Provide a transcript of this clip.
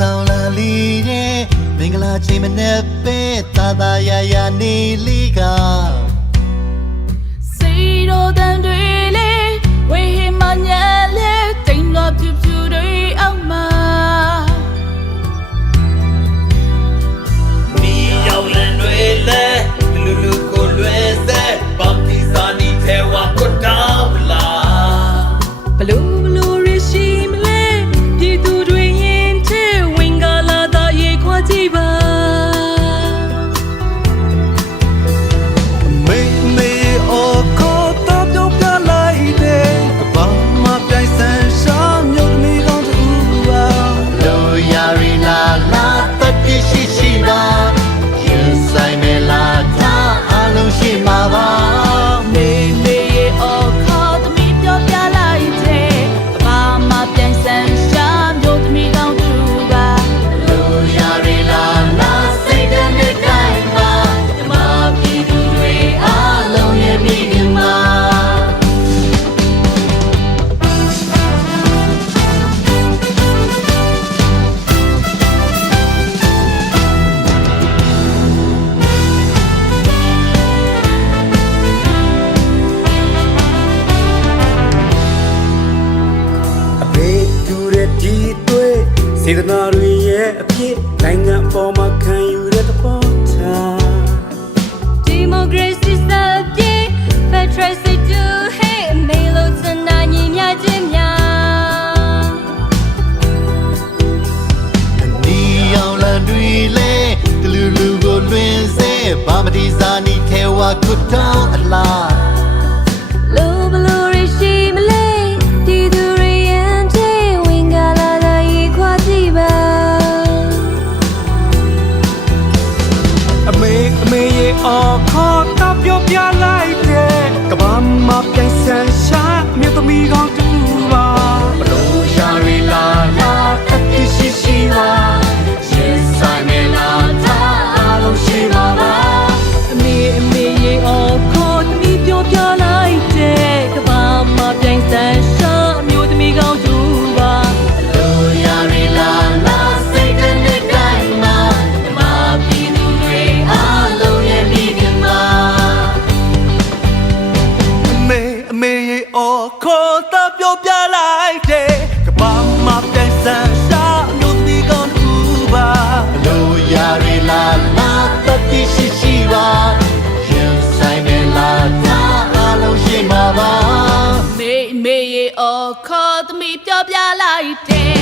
ဆောင်လာလီတဲ့မင်္ဂလာချိန်မနဲ့ပဲသာသာယာယာနေလီက စေတနာတွေရဲ့အဖြစ်နိုင်ငံပေါ်မှာခံယူတဲ့သဘောထား Democracy စပြေ Patrice to hey မေလို့စနာညီမြချင်းများဒီအောင်လန်တွေလဲတလူလူကိုလွင်စေဘာမတိစာနီထဲဝါကွတောင်းအလားလို့ မပြိုင်ဆန်ရှာမြို့သမီးကောင်း အော်ခေါ်တော့ပြောပြလိုက်တဲ့ကဘာမပြိုင်ဆန်ရှာမြို့သမီးကောင်းတူပါလိုရာရီလာလာတတိရှိရှိပါရင်ဆိုင်မေလာတာအလုံးရှိမှာပါမေမေရဲ့အော်ခေါ်သမီးပြောပြလိုက်တဲ့